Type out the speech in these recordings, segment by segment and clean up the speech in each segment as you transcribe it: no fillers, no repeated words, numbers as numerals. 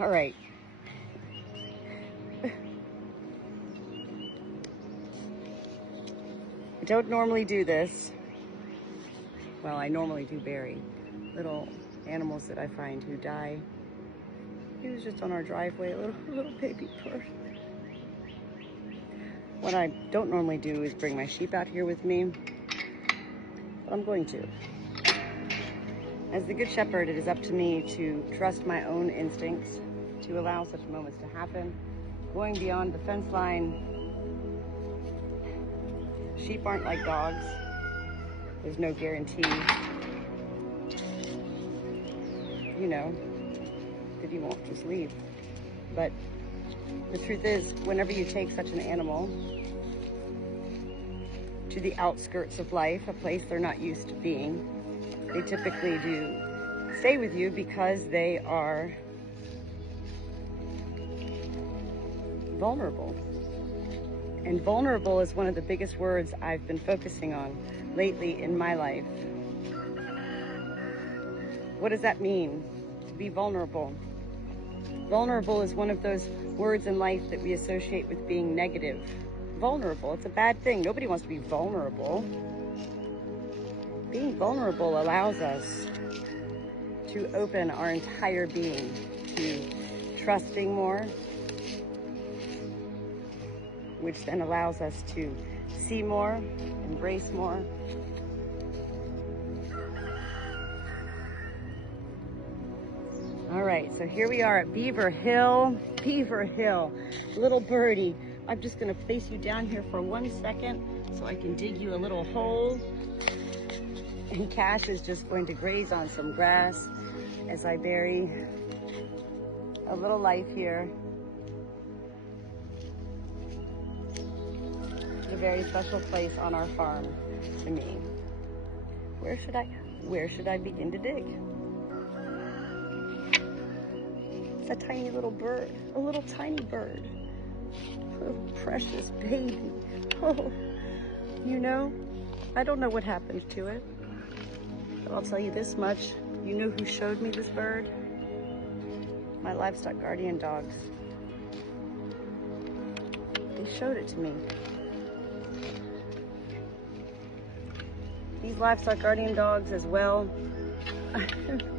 All right. I don't normally do this. Well, I normally do bury little animals that I find who die. He was just on our driveway, a little baby bird. What I don't normally do is bring my sheep out here with me, but I'm going to. As the Good Shepherd, it is up to me to trust my own instincts, to allow such moments to happen. Going beyond the fence line, sheep aren't like dogs. There's no guarantee, you know, that he won't just leave. But the truth is, whenever you take such an animal to the outskirts of life, a place they're not used to being, they typically do stay with you because they are vulnerable. And vulnerable is one of the biggest words I've been focusing on lately in my life. What does that mean, to be vulnerable? Vulnerable is one of those words in life that we associate with being negative. Vulnerable, it's a bad thing. Nobody wants to be vulnerable. Being vulnerable allows us to open our entire being to trusting more, which then allows us to see more, embrace more. All right, so here we are at Beaver Hill. Beaver Hill, little birdie. I'm just gonna place you down here for 1 second so I can dig you a little hole. And Cash is just going to graze on some grass as I bury a little life here. A very special place on our farm to me. Where should I begin to dig? It's a tiny little bird, a little tiny bird. Oh, precious baby. Oh, you know, I don't know what happened to it, but I'll tell you this much. You know who showed me this bird? My livestock guardian dogs. They showed it to me. These livestock guardian dogs as well,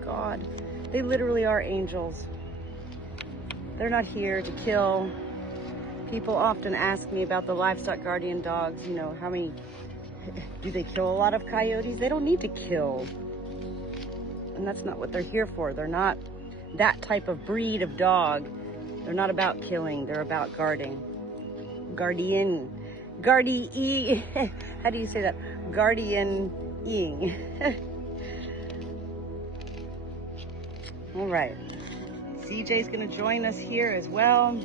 God, they literally are angels. They're not here to kill. People often ask me about the livestock guardian dogs, you know, do they kill a lot of coyotes? They don't need to kill. And that's not what they're here for. They're not that type of breed of dog. They're not about killing, they're about guarding. How do you say that? Guardian-ing. All right, CJ's gonna join us here as well.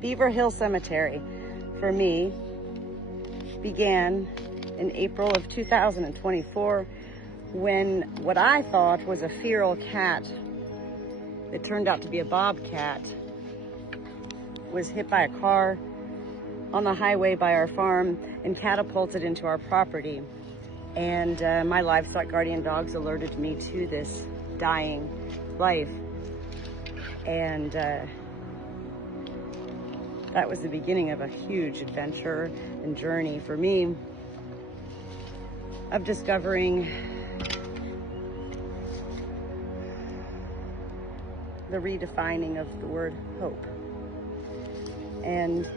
Beaver Hill Cemetery, for me, began in April of 2024 when what I thought was a feral cat, that turned out to be a bobcat, was hit by a car on the highway by our farm and catapulted into our property. And my livestock guardian dogs alerted me to this dying life. And that was the beginning of a huge adventure and journey for me of discovering the redefining of the word hope. And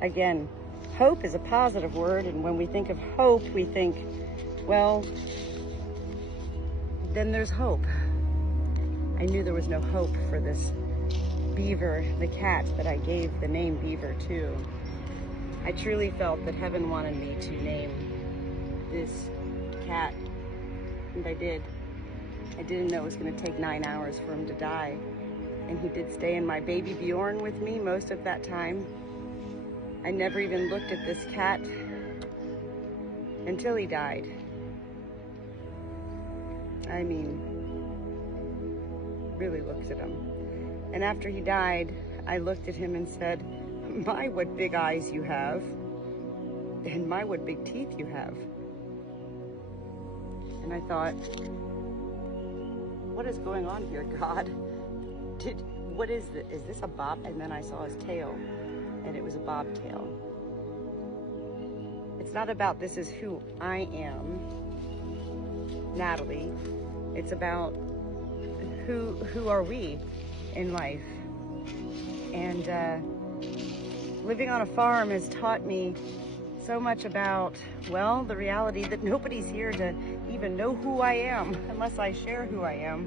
again, hope is a positive word, and when we think of hope, we think, well, then there's hope. I knew there was no hope for this Beaver, the cat that I gave the name Beaver to. I truly felt that heaven wanted me to name this cat, and I did. I didn't know it was going to take 9 hours for him to die, and he did stay in my baby Bjorn with me most of that time. I never even looked at this cat until he died. I mean, really looked at him. And after he died, I looked at him and said, my, what big eyes you have, and my, what big teeth you have. And I thought, what is going on here, God? What is this? Is this a bob? And then I saw his tail, and it was a bobtail. It's not about this is who I am, Natalie. It's about who are we in life. And living on a farm has taught me so much about, well, the reality that nobody's here to even know who I am unless I share who I am.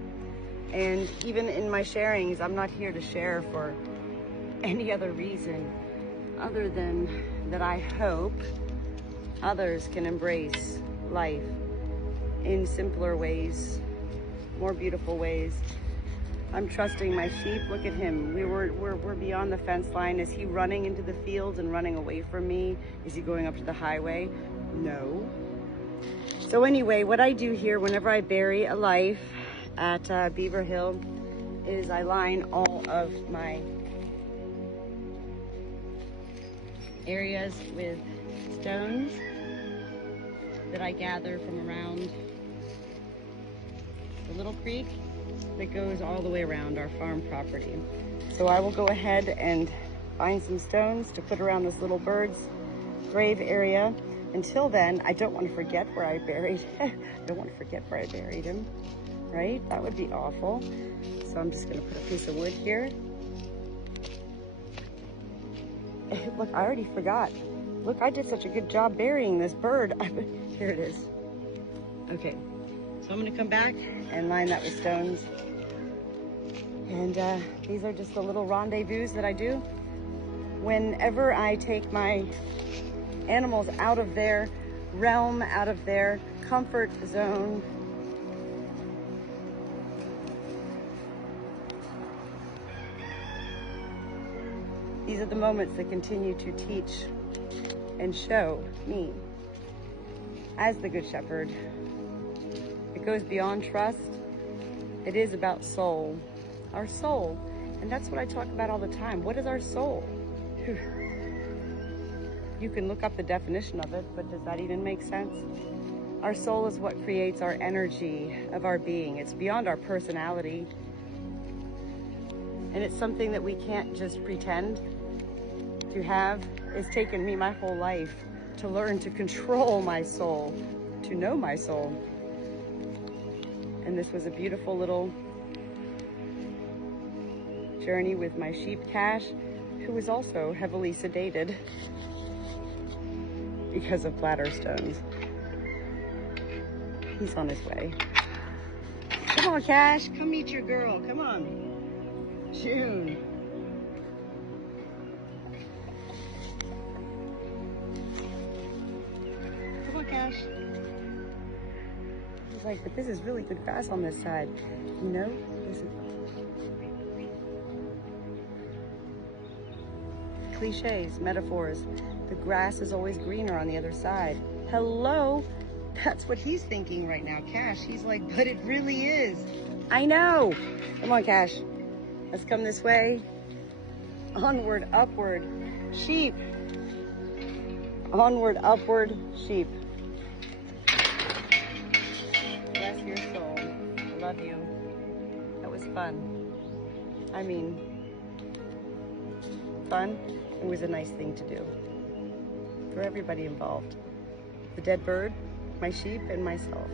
And even in my sharings, I'm not here to share for any other reason other than that I hope others can embrace life in simpler ways, more beautiful ways. I'm trusting my sheep. Look at him. We're beyond the fence line. Is he running into the fields and running away from me? Is he going up to the highway? No. So anyway, what I do here whenever I bury a life at Beaver Hill is I line all of my areas with stones that I gather from around the little creek that goes all the way around our farm property. So I will go ahead and find some stones to put around this little bird's grave area. Until then, I don't want to forget where I buried I don't want to forget where I buried him, right? That would be awful. So I'm just going to put a piece of wood here. Look, I already forgot. Look, I did such a good job burying this bird. Here it is. Okay, so I'm going to come back and line that with stones. And these are just the little rendezvous that I do whenever I take my animals out of their realm, out of their comfort zone. These are the moments that continue to teach and show me as the Good Shepherd. It goes beyond trust. It is about soul, our soul. And that's what I talk about all the time. What is our soul? You can look up the definition of it, but does that even make sense? Our soul is what creates our energy of our being. It's beyond our personality. And it's something that we can't just pretend to have. It's taken me my whole life to learn to control my soul, to know my soul. And this was a beautiful little journey with my sheep Cash, who was also heavily sedated because of bladder stones. He's on his way. Come on, Cash, come meet your girl. Come on. June. Come on, Cash. He's like, but this is really good grass on this side. You know, this is cliches, metaphors. The grass is always greener on the other side. Hello? That's what he's thinking right now, Cash. He's like, but it really is. I know. Come on, Cash. Let's come this way. Onward, upward, sheep. Onward, upward, sheep. Bless your soul. I love you. That was fun. I mean, fun. It was a nice thing to do for everybody involved. The dead bird, my sheep, and myself.